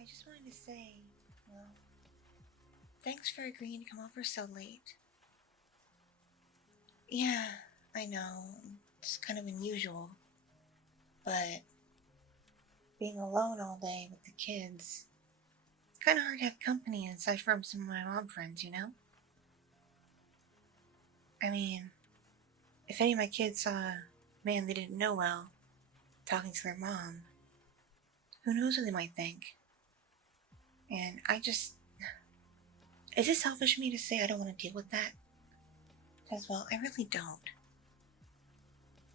I just wanted to say, well, thanks for agreeing to come over so late. Yeah, I know, it's kind of unusual, but being alone all day with the kids, it's kind of hard to have company aside from some of my mom friends, you know? I mean, if any of my kids saw a man they didn't know well talking to their mom, who knows what they might think? And is it selfish of me to say I don't want to deal with that? Because, well, I really don't.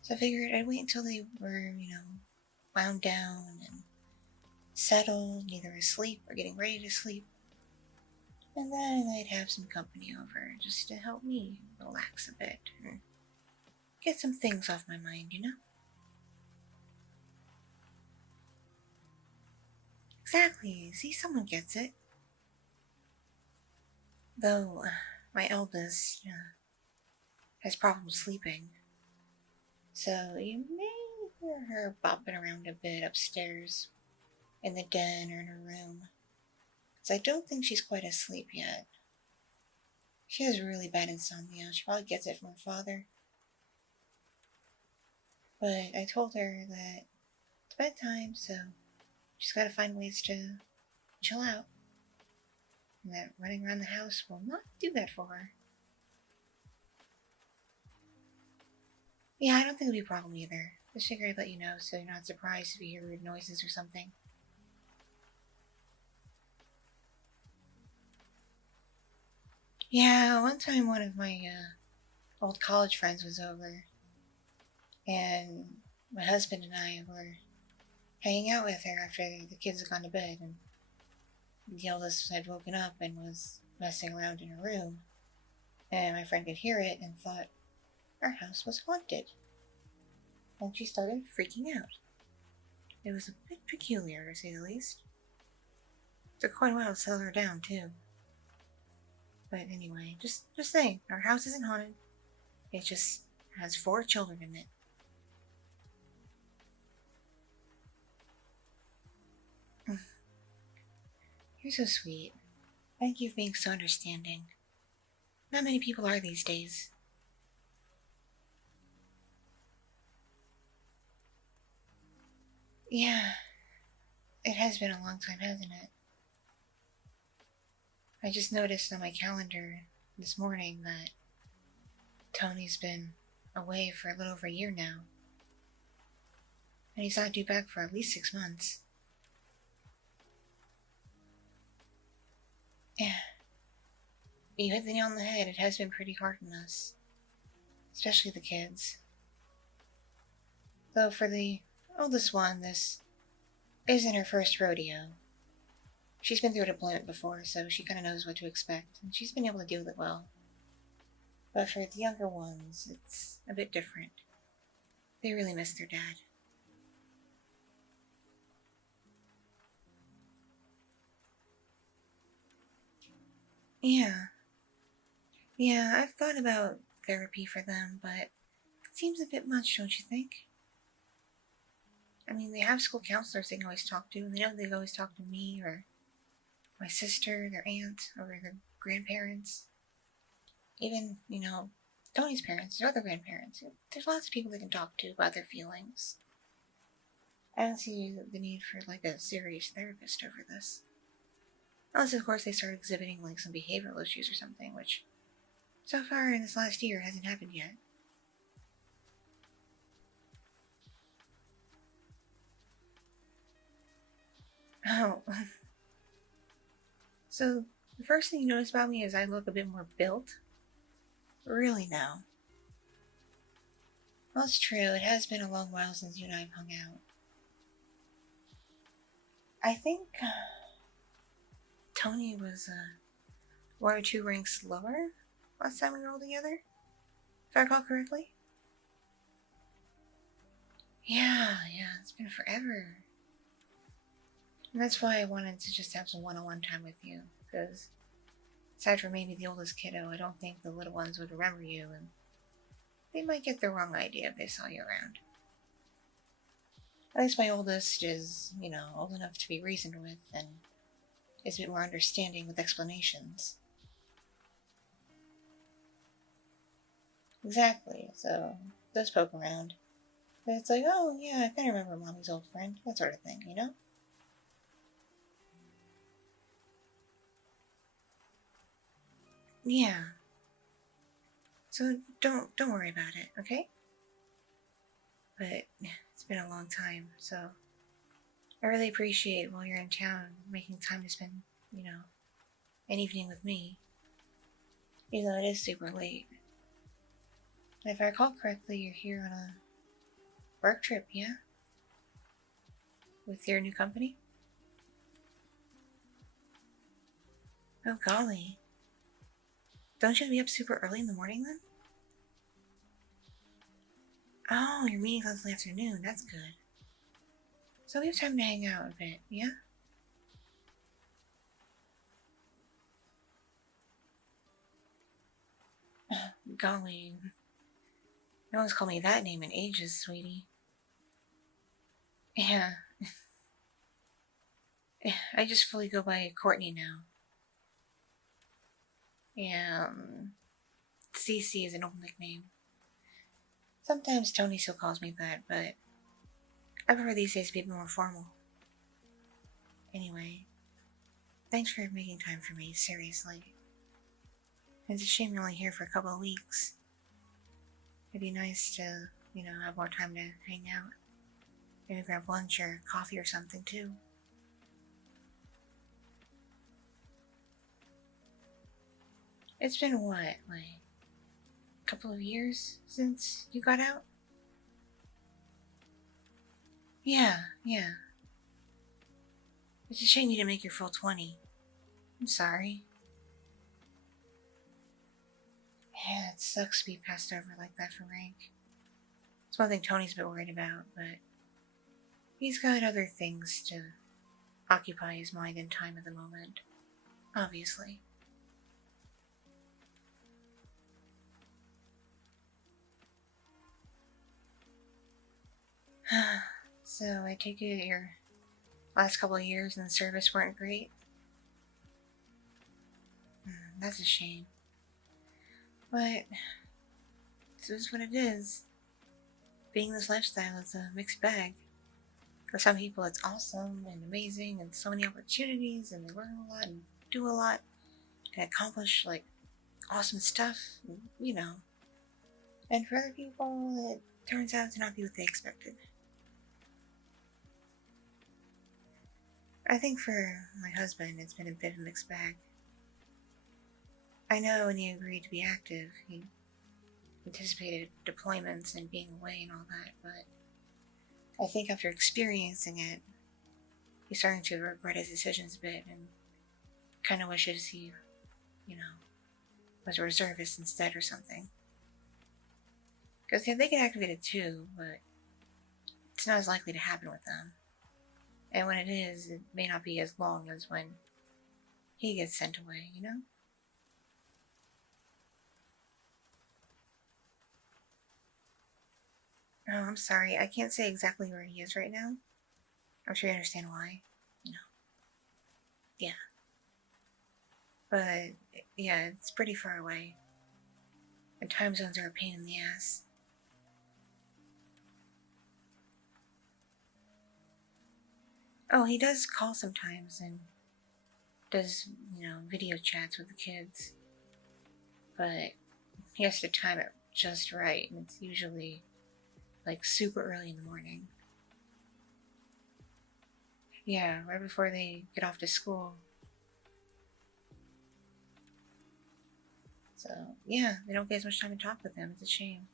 So I figured I'd wait until they were, wound down and settled, either asleep or getting ready to sleep. And then I'd have some company over just to help me relax a bit and get some things off my mind, you know? Exactly. See, someone gets it. Though, my eldest has problems sleeping. So you may hear her bopping around a bit upstairs in the den or in her room. Because I don't think she's quite asleep yet. She has really bad insomnia. She probably gets it from her father. But I told her that it's bedtime, so she's gotta find ways to chill out. And that running around the house will not do that for her. Yeah, I don't think it'll be a problem either. Just figured I'd let you know so you're not surprised if you hear weird noises or something. Yeah, one time one of my old college friends was over, and my husband and I were hanging out with her after the kids had gone to bed, and the eldest had woken up and was messing around in her room, and my friend could hear it and thought our house was haunted. And she started freaking out. It was a bit peculiar, to say the least. It took quite a while to settle her down, too. But anyway, just saying, our house isn't haunted. It just has 4 children in it. You're so sweet. Thank you for being so understanding. Not many people are these days. Yeah, it has been a long time, hasn't it? I just noticed on my calendar this morning that Tony's been away for a little over a year now. And he's not due back for at least 6 months. Yeah. You hit the nail on the head. It has been pretty hard on us. Especially the kids. Though for the oldest one, this isn't her first rodeo. She's been through a deployment before, so she kind of knows what to expect, and she's been able to deal with it well. But for the younger ones, it's a bit different. They really miss their dad. Yeah. Yeah, I've thought about therapy for them, but it seems a bit much, don't you think? I mean, they have school counselors they can always talk to, and they know they can always talk to me or my sister, their aunt, or their grandparents. Even, Tony's parents, their other grandparents. There's lots of people they can talk to about their feelings. I don't see the need for like a serious therapist over this. Unless, of course, they start exhibiting like some behavioral issues or something, which so far in this last year hasn't happened yet. Oh. So, the first thing you notice about me is I look a bit more built. Really now. Well, it's true, it has been a long while since you and I have hung out. I think Tony was 1 or 2 ranks lower last time we were all together, if I recall correctly. Yeah, it's been forever. And that's why I wanted to just have some one-on-one time with you, because aside from maybe the oldest kiddo, I don't think the little ones would remember you, and they might get the wrong idea if they saw you around. At least my oldest is, old enough to be reasoned with, and is a bit more understanding with explanations. Exactly, so does poke around. But it's like, oh yeah, I kinda remember Mommy's old friend, that sort of thing, you know? Yeah. So don't worry about it, okay? But it's been a long time, so I really appreciate while you're in town making time to spend, an evening with me. Even though it is super late. And if I recall correctly, you're here on a work trip, yeah? With your new company? Oh golly. Don't you have to be up super early in the morning then? Oh, your meeting's on the afternoon. That's good. So we have time to hang out a bit, yeah? Golly. No one's called me that name in ages, sweetie. Yeah. I just fully go by Courtney now. Yeah, CC is an old nickname. Sometimes Tony still calls me that, but I prefer these days to be a bit more formal. Anyway, thanks for making time for me, seriously. It's a shame you're only here for a couple of weeks. It'd be nice to, have more time to hang out. Maybe grab lunch or coffee or something, too. It's been what, like, a couple of years since you got out? Yeah. It's a shame you didn't make your full 20. I'm sorry. Yeah, it sucks to be passed over like that for rank. It's one thing Tony's a bit worried about, but he's got other things to occupy his mind and time at the moment. Obviously. So I take it your last couple of years in the service weren't great? That's a shame. But this is what it is. Being this lifestyle is a mixed bag. For some people it's awesome and amazing and so many opportunities and they learn a lot and do a lot and accomplish like awesome stuff, And for other people it turns out to not be what they expected. I think for my husband it's been a bit of a mixed bag. I know when he agreed to be active, he anticipated deployments and being away and all that, but I think after experiencing it, he's starting to regret his decisions a bit and kind of wishes he, was a reservist instead or something. Because they get activated too, but it's not as likely to happen with them. And when it is, it may not be as long as when he gets sent away, Oh, I'm sorry. I can't say exactly where he is right now. I'm sure you understand why. Yeah. But, yeah, it's pretty far away. And time zones are a pain in the ass. Oh, he does call sometimes and does, video chats with the kids. But he has to time it just right, and it's usually like super early in the morning. Yeah, right before they get off to school. So, yeah, they don't get as much time to talk with them. It's a shame.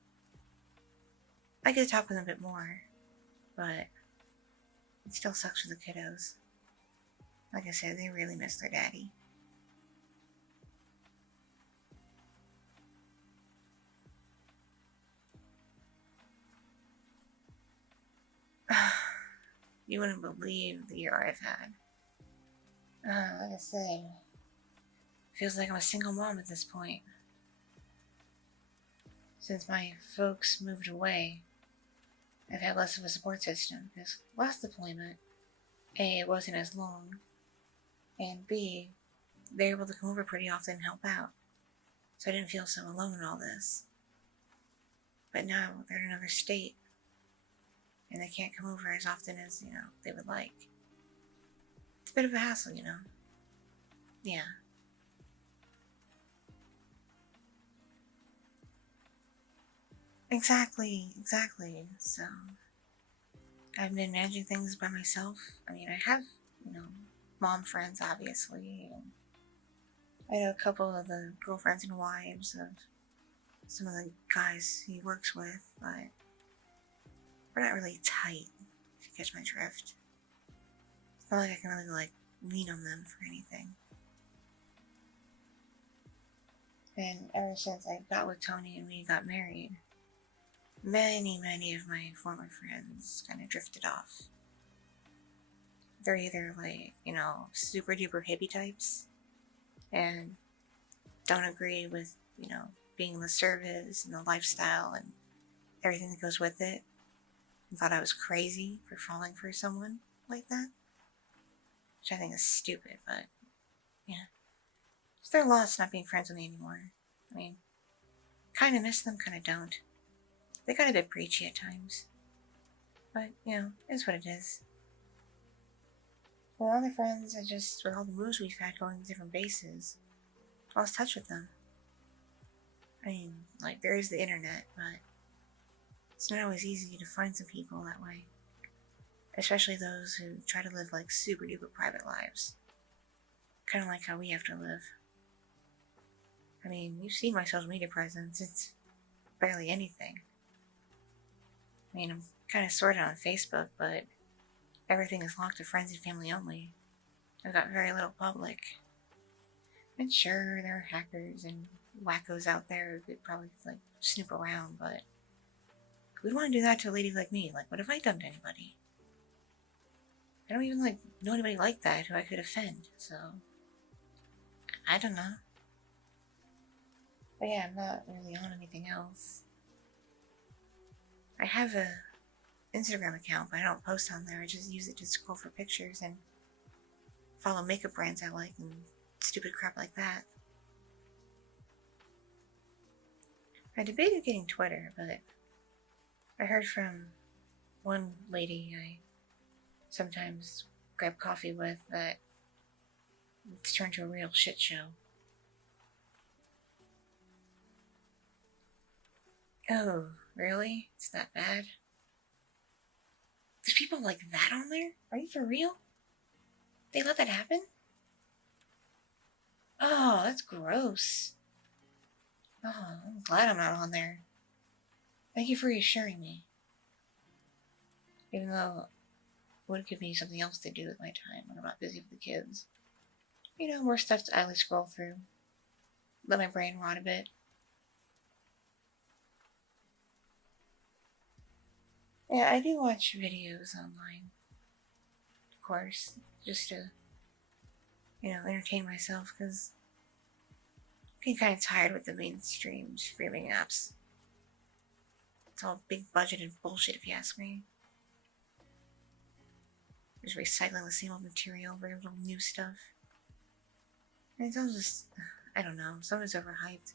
I get to talk with them a bit more, but it still sucks for the kiddos. Like I said, they really miss their daddy. You wouldn't believe the year I've had. Like I said, feels like I'm a single mom at this point. Since my folks moved away, I've had less of a support system, because last deployment, A, it wasn't as long, And B, they're able to come over pretty often and help out. So I didn't feel so alone in all this. But now they're in another state, and they can't come over as often as, they would like. It's a bit of a hassle, Yeah. Exactly. So, I've been managing things by myself. I mean, I have, mom friends, obviously. And I know a couple of the girlfriends and wives of some of the guys he works with, but we're not really tight, if you catch my drift. It's not like I can really, lean on them for anything. And ever since I got with Tony and we got married, many of my former friends kind of drifted off. They're either super duper hippie types and don't agree with, being in the service and the lifestyle and everything that goes with it, and thought I was crazy for falling for someone like that, which I think is stupid, but yeah. It's their loss not being friends with me anymore. I mean, kind of miss them, kind of don't. They got a bit preachy at times. But, it's what it is. With other friends, with all the moves we've had going to different bases, lost touch with them. I mean, there is the internet, but it's not always easy to find some people that way. Especially those who try to live, super duper private lives. Kind of like how we have to live. I mean, you've seen my social media presence. It's barely anything. I mean, I'm kind of sorted on Facebook, but everything is locked to friends and family only. I've got very little public. And sure, there are hackers and wackos out there who could probably, snoop around, but who'd want to do that to a lady like me? What have I done to anybody? I don't even, know anybody like that who I could offend, so I don't know. But yeah, I'm not really on anything else. I have a Instagram account, but I don't post on there. I just use it to scroll for pictures and follow makeup brands I like and stupid crap like that. I debated getting Twitter, but I heard from one lady I sometimes grab coffee with that it's turned to a real shit show. Oh, really? It's that bad? There's people like that on there? Are you for real? They let that happen? Oh, that's gross. Oh, I'm glad I'm not on there. Thank you for reassuring me. Even though it would give me something else to do with my time when I'm not busy with the kids. More stuff to idly scroll through. Let my brain rot a bit. Yeah, I do watch videos online. Of course, just to, entertain myself, because I'm getting kind of tired with the mainstream streaming apps. It's all big budgeted bullshit, if you ask me. Just recycling the same old material, very little new stuff. And it's all just, I don't know, some of it's overhyped.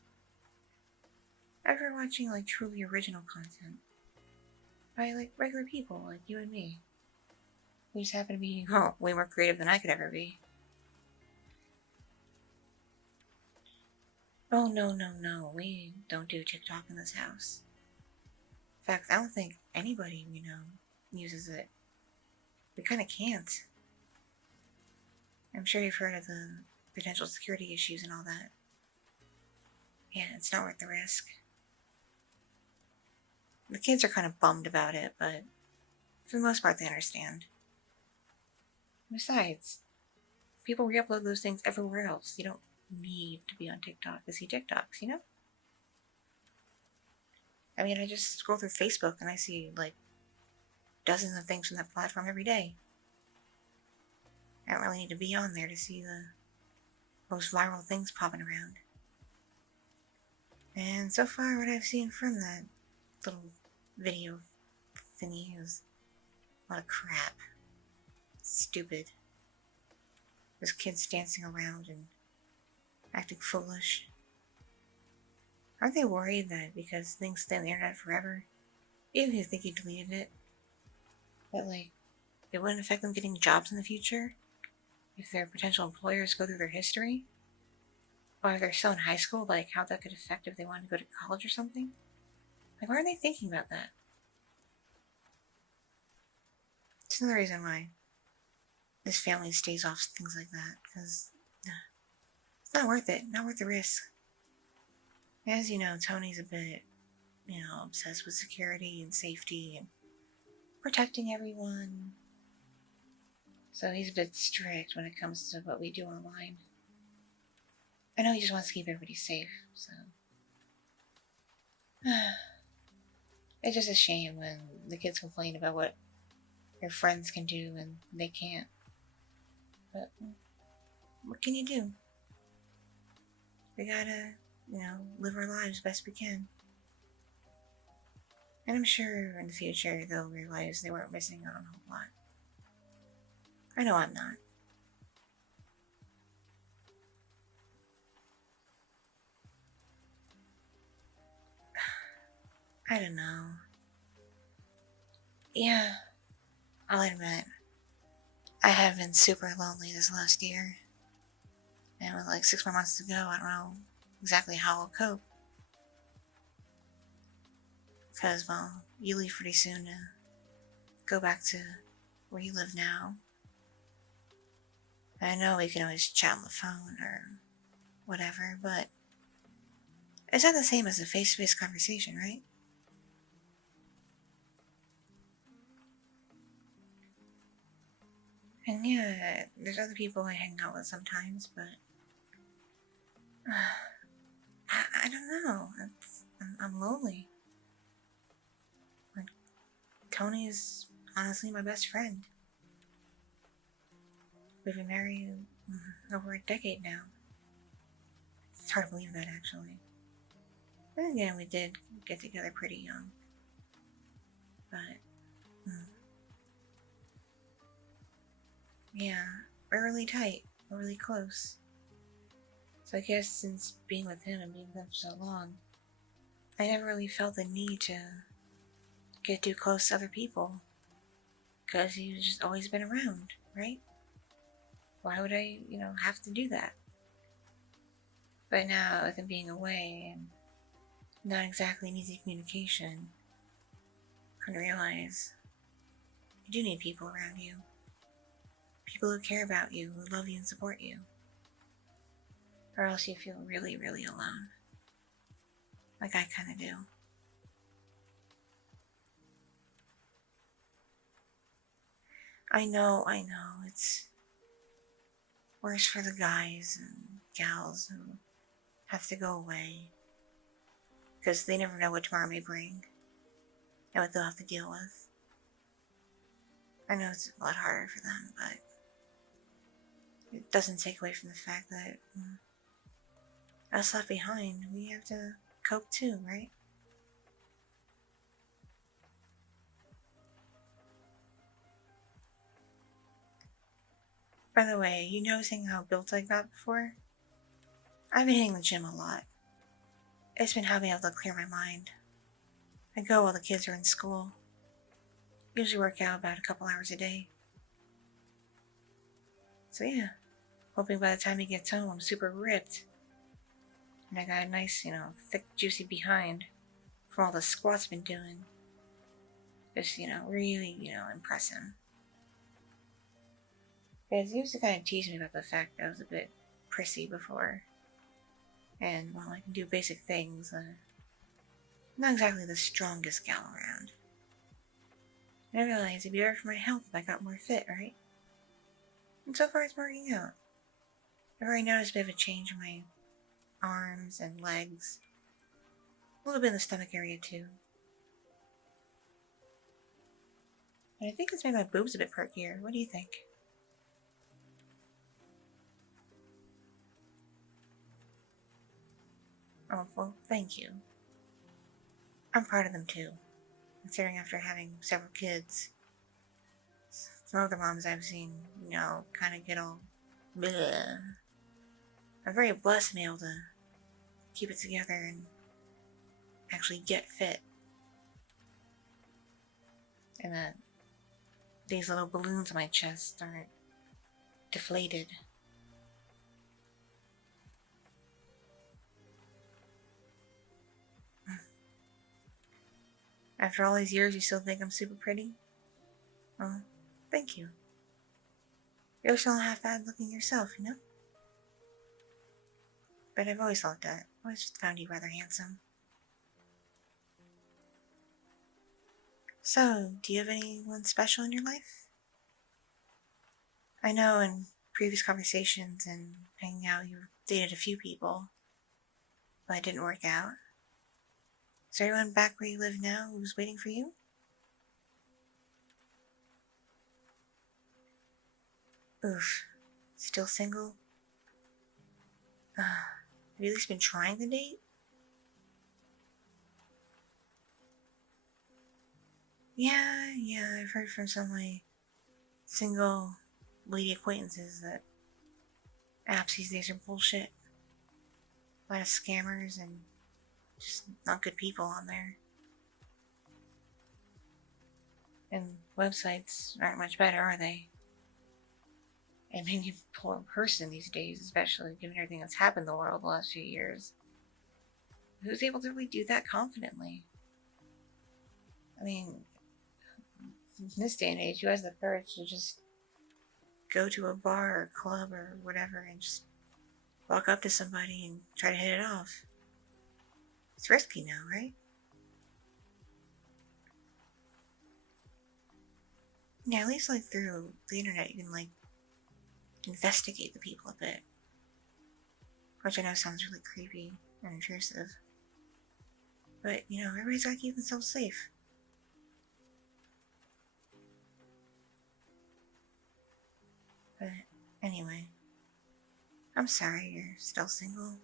I prefer watching, truly original content. By, regular people like you and me. We just happen to be, way more creative than I could ever be. Oh, no. We don't do TikTok in this house. In fact, I don't think anybody we know uses it. We kind of can't. I'm sure you've heard of the potential security issues and all that. Yeah, it's not worth the risk. The kids are kind of bummed about it, but for the most part, they understand. Besides, people re-upload those things everywhere else. You don't need to be on TikTok to see TikToks, I mean, I just scroll through Facebook and I see, dozens of things from that platform every day. I don't really need to be on there to see the most viral things popping around. And so far, what I've seen from that little video thingy is a lot of crap. Stupid. There's kids dancing around and acting foolish. Aren't they worried that because things stay on the internet forever, even if you think you deleted it, that, like, it wouldn't affect them getting jobs in the future if their potential employers go through their history? Or if they're still in high school, like, how that could affect if they wanted to go to college or something? Like, why aren't they thinking about that? It's another reason why this family stays off things like that, because it's not worth it, not worth the risk. As you know, Tony's a bit, obsessed with security and safety and protecting everyone. So he's a bit strict when it comes to what we do online. I know he just wants to keep everybody safe, so. It's just a shame when the kids complain about what their friends can do and they can't. But what can you do? We gotta, live our lives best we can. And I'm sure in the future they'll realize they weren't missing out on a whole lot. I know I'm not. I don't know. Yeah, I'll admit, I have been super lonely this last year. And with like 6 more months to go, I don't know exactly how I'll cope. Because, well, you leave pretty soon to go back to where you live now. I know we can always chat on the phone or whatever, but it's not the same as a face-to-face conversation, right? And yeah, there's other people I hang out with sometimes, but I don't know. I'm lonely. Like, Tony is honestly my best friend. We've been married over a decade now. It's hard to believe that, actually. And again, we did get together pretty young. But, yeah, we're really tight. We're really close. So I guess since being with him and being with him for so long, I never really felt the need to get too close to other people. Because he's just always been around, right? Why would I, have to do that? But now, with him being away and not exactly an easy communication, I can realize you do need people around you. People who care about you, who love you and support you. Or else you feel really, really alone. Like I kind of do. I know, it's worse for the guys and gals who have to go away. Because they never know what tomorrow may bring. And what they'll have to deal with. I know it's a lot harder for them, but it doesn't take away from the fact that us left behind, we have to cope too, right? By the way, you noticing how built I got before? I've been hitting the gym a lot. It's been helping me able to clear my mind. I go while the kids are in school. Usually work out about a couple hours a day. So yeah, hoping by the time he gets home I'm super ripped. And I got a nice, thick, juicy behind from all the squats I've been doing. Just, really, impress him. Because he used to kind of tease me about the fact that I was a bit prissy before. And while I can do basic things, not exactly the strongest gal around. And I realized it'd be better for my health if I got more fit, right? And so far it's working out. I've already noticed a bit of a change in my arms and legs. A little bit in the stomach area too. And I think it's made my boobs a bit perkier. What do you think? Oh, well, thank you. I'm proud of them too. Considering after having several kids, some other moms I've seen, kind of get all bleh. I'm very blessed to be able to keep it together and actually get fit. And that these little balloons on my chest aren't deflated. After all these years, you still think I'm super pretty? Well, thank you. You're still not half bad looking yourself, you know? But I've always thought that. I always found you rather handsome. So, do you have anyone special in your life? I know in previous conversations and hanging out, you've dated a few people, but it didn't work out. Is there anyone back where you live now who's waiting for you? Oof. Still single? Have you at least been trying to date? Yeah, I've heard from some of my single lady acquaintances that apps these days are bullshit. A lot of scammers and just not good people on there. And websites aren't much better, are they? And maybe people in person these days, especially given everything that's happened in the world the last few years. Who's able to really do that confidently? I mean, in this day and age, who has the courage to just go to a bar or club or whatever and just walk up to somebody and try to hit it off? It's risky now, right? Yeah, at least like through the internet you can like investigate the people a bit. Which I know sounds really creepy and intrusive. But, you know, everybody's gotta keep themselves safe. But anyway, I'm sorry you're still single.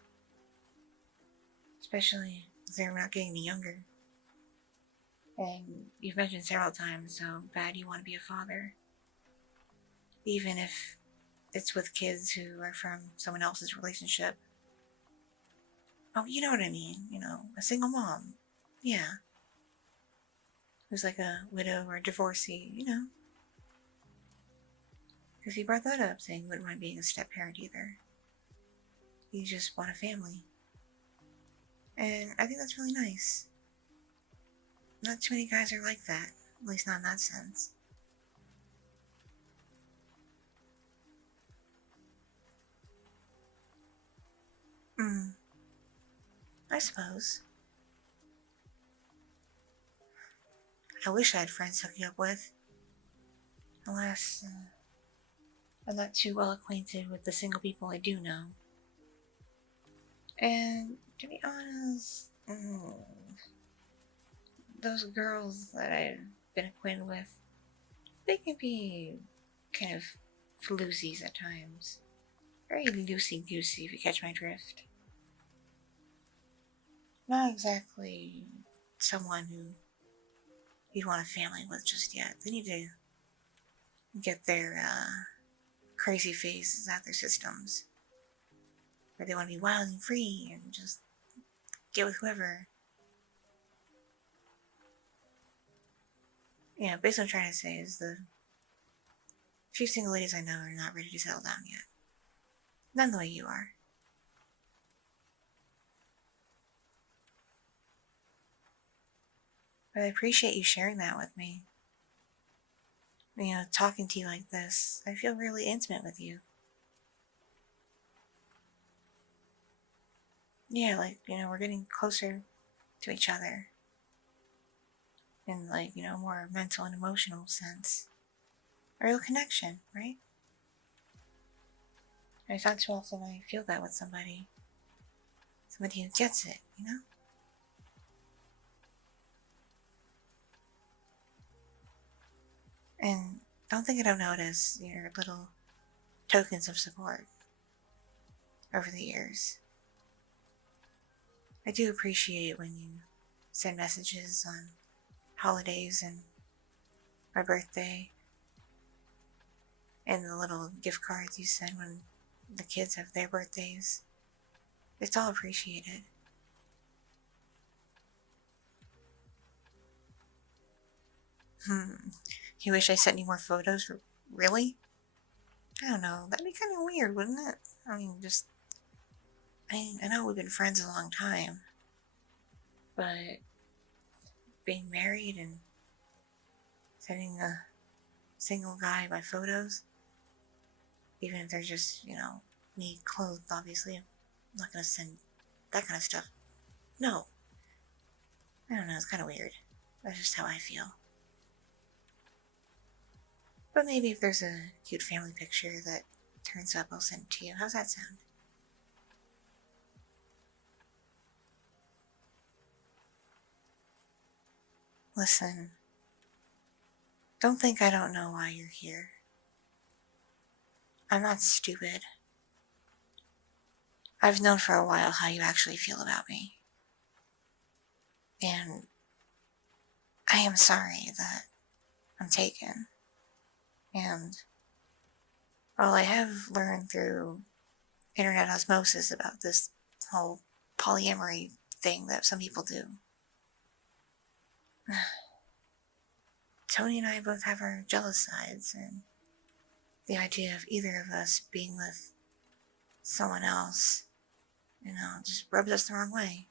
Especially as they're not getting any younger. And you've mentioned several times how bad you want to be a father. Even if it's with kids who are from someone else's relationship. Oh, you know what I mean. You know, a single mom. Yeah. Who's like a widow or a divorcee, you know. Because he brought that up, saying he wouldn't mind being a step-parent either. You just want a family. And I think that's really nice. Not too many guys are like that. At least not in that sense. I suppose. I wish I had friends to hook you up with. Alas, I'm not too well acquainted with the single people I do know. And to be honest, those girls that I've been acquainted with, they can be kind of floozies at times. Very loosey-goosey, if you catch my drift. Not exactly someone who you'd want a family with just yet. They need to get their crazy phases out their systems. Where they want to be wild and free and just get with whoever. Yeah, basically what I'm trying to say is the few single ladies I know are not ready to settle down yet. Not the way you are. But I appreciate you sharing that with me. You know, talking to you like this, I feel really intimate with you. Yeah, like, you know, we're getting closer to each other. In, like, you know, more mental and emotional sense. A real connection, right? And it's not too often I feel that with somebody. Somebody who gets it, you know? And don't think I don't notice your little tokens of support over the years. I do appreciate when you send messages on holidays and my birthday, and the little gift cards you send when the kids have their birthdays. It's all appreciated. You wish I sent you more photos? Really? I don't know. That'd be kind of weird, wouldn't it? I know we've been friends a long time, but being married and sending a single guy my photos, even if they're just, me clothed, obviously, I'm not gonna send that kind of stuff. No. I don't know, it's kind of weird. That's just how I feel. But maybe if there's a cute family picture that turns up, I'll send it to you. How's that sound? Listen, don't think I don't know why you're here. I'm not stupid. I've known for a while how you actually feel about me. And I am sorry that I'm taken. And while I have learned through internet osmosis about this whole polyamory thing that some people do, Tony and I both have our jealous sides, and the idea of either of us being with someone else, just rubs us the wrong way.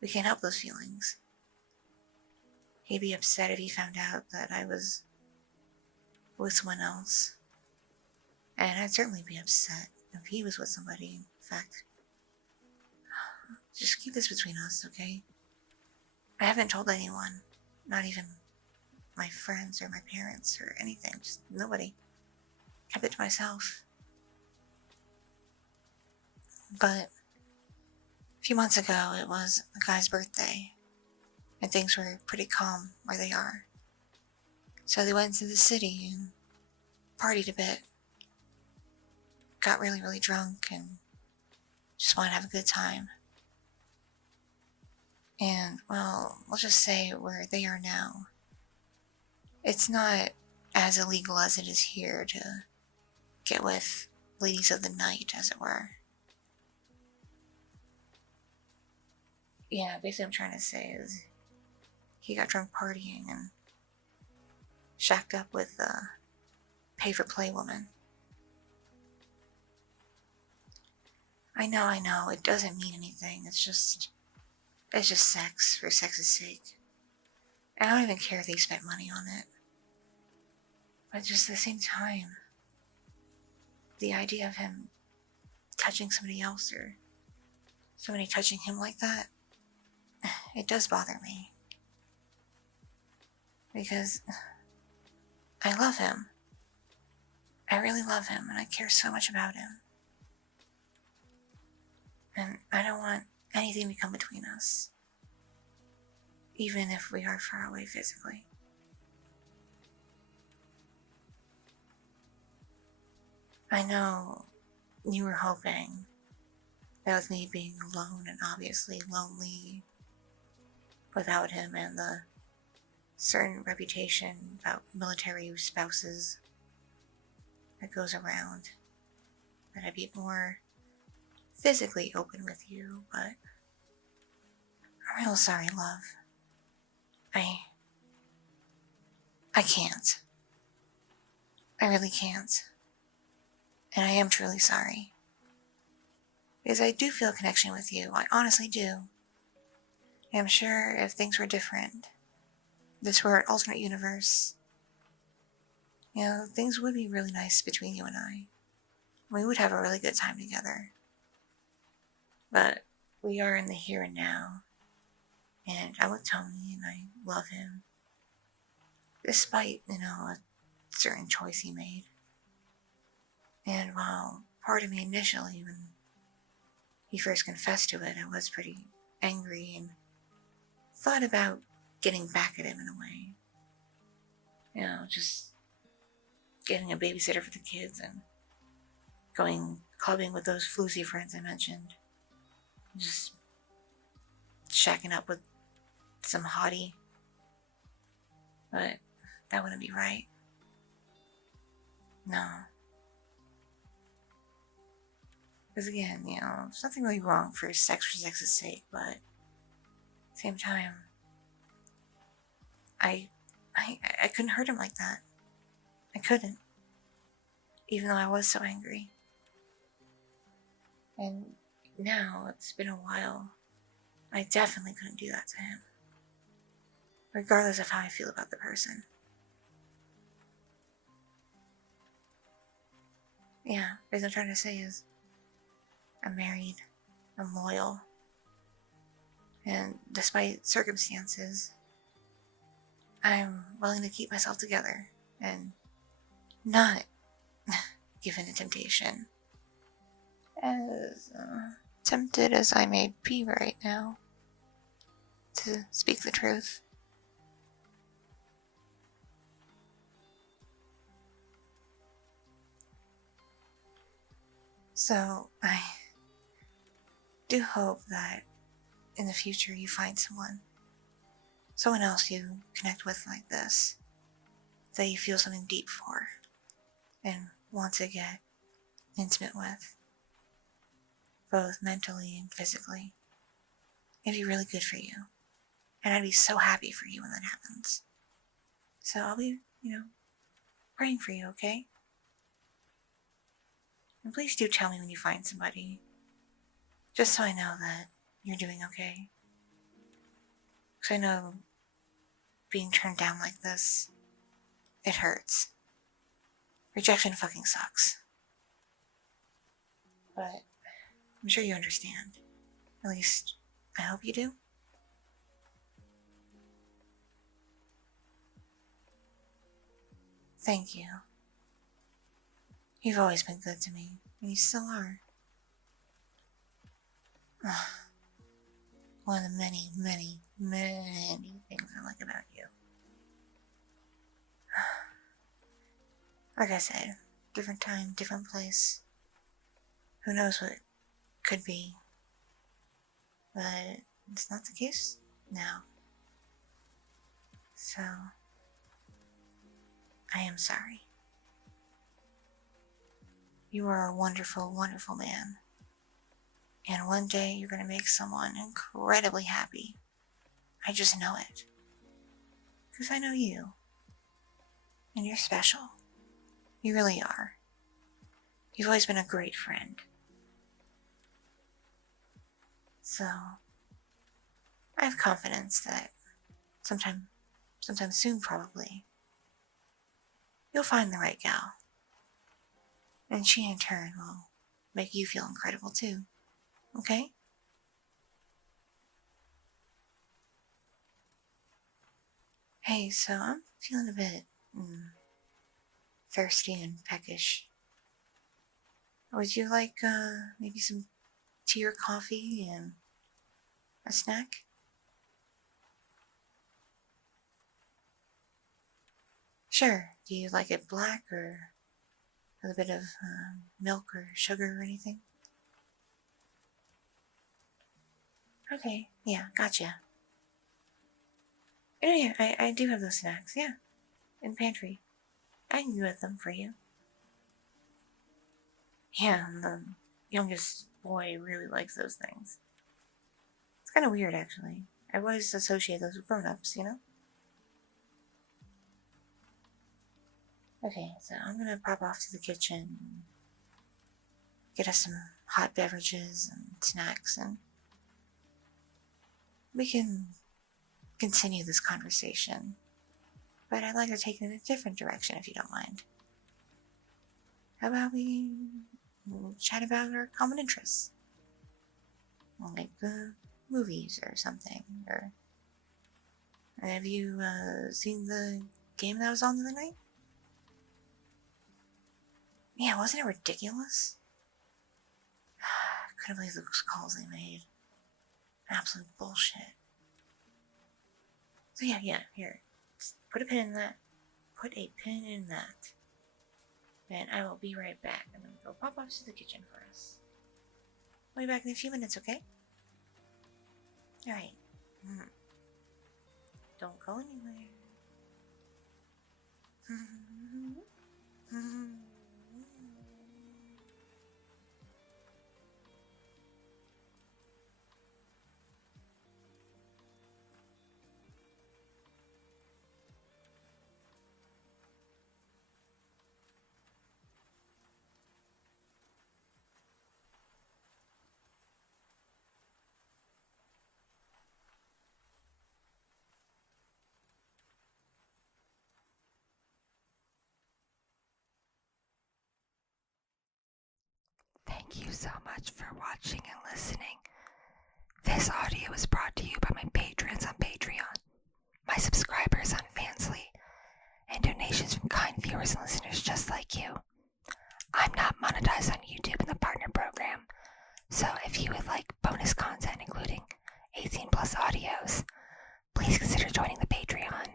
We can't help those feelings. He'd be upset if he found out that I was with someone else. And I'd certainly be upset if he was with somebody. In fact, just keep this between us, okay? I haven't told anyone, not even my friends or my parents or anything, just nobody. Kept it to myself. But a few months ago, it was a guy's birthday, and things were pretty calm where they are. So they went to the city and partied a bit. Got really, really drunk and just wanted to have a good time. And, well, let's just say where they are now, it's not as illegal as it is here to get with ladies of the night, as it were. Yeah, basically what I'm trying to say is he got drunk partying and shacked up with a pay-for-play woman. I know, it doesn't mean anything. It's just sex for sex's sake. And I don't even care if they spent money on it. But just at the same time, the idea of him touching somebody else or somebody touching him like that, it does bother me. Because I love him. I really love him, and I care so much about him. And I don't want anything to come between us, even if we are far away physically. I know you were hoping that with me being alone and obviously lonely without him and the certain reputation about military spouses that goes around, that I'd be more physically open with you, but I'm real sorry, love. I can't. I really can't. And I am truly sorry. Because I do feel a connection with you. I honestly do. I'm sure if things were different, this were an alternate universe, things would be really nice between you and I. We would have a really good time together. But we are in the here and now. And I'm with Tony and I love him. Despite, a certain choice he made. And while part of me initially, when he first confessed to it, I was pretty angry and thought about getting back at him in a way. Just getting a babysitter for the kids and going clubbing with those floozy friends I mentioned. Just shacking up with some hottie. But that wouldn't be right. No. Because again, there's nothing really wrong for sex's sake, but at the same time, I couldn't hurt him like that. I couldn't. Even though I was so angry. And now it's been a while. I definitely couldn't do that to him. Regardless of how I feel about the person. Yeah, what I'm trying to say is, I'm married, I'm loyal, and despite circumstances, I'm willing to keep myself together and not given to temptation. As tempted as I may be right now to speak the truth. So, I do hope that in the future you find someone else you connect with like this, that you feel something deep for, and want to get intimate with, both mentally and physically. It'd be really good for you, and I'd be so happy for you when that happens. So I'll be, praying for you, okay? And please do tell me when you find somebody, just so I know that you're doing okay. Because I know being turned down like this, it hurts. Rejection fucking sucks. But I'm sure you understand. At least, I hope you do. Thank you. You've always been good to me, and you still are. One of the many, many, many things I like about you. Like I said, different time, different place. Who knows what could be. But it's not the case now. So, I am sorry. You are a wonderful, wonderful man. And one day you're going to make someone incredibly happy. I just know it. Because I know you. And you're special. You really are. You've always been a great friend. So, I have confidence that sometime soon probably, you'll find the right gal. And she in turn will make you feel incredible too. Okay? Hey, so I'm feeling a bit thirsty and peckish. Would you like maybe some tea or coffee and a snack? Sure. Do you like it black or with a bit of milk or sugar or anything? Okay, yeah, gotcha. Yeah, I do have those snacks, yeah. In the pantry. I can get them for you. Yeah, the youngest boy really likes those things. It's kind of weird, actually. I always associate those with grown-ups, Okay, so I'm gonna pop off to the kitchen, get us some hot beverages and snacks, and we can continue this conversation. But I'd like to take it in a different direction if you don't mind. How about we chat about our common interests? Like movies or something. Or have you seen the game that was on the other night? Yeah, wasn't it ridiculous? I couldn't believe those calls they made. Absolute bullshit. So yeah, here. Just put a pin in that. Put a pin in that. And I will be right back. I'm gonna go pop off to the kitchen for us. I'll be back in a few minutes, okay? Alright. Don't go anywhere. Thank you so much for watching and listening. This audio is brought to you by my patrons on Patreon, my subscribers on Fansly, and donations from kind viewers and listeners just like you. I'm not monetized on YouTube in the partner program, so if you would like bonus content including 18 plus audios, please consider joining the Patreon.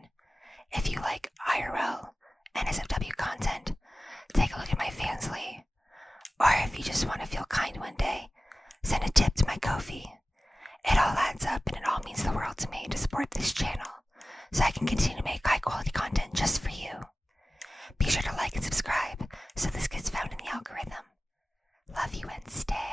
If you like IRL and SFW content, take a look at my Fansly. Or if you just want to feel kind one day, send a tip to my Ko-fi. It all adds up and it all means the world to me to support this channel so I can continue to make high quality content just for you. Be sure to like and subscribe so this gets found in the algorithm. Love you and stay.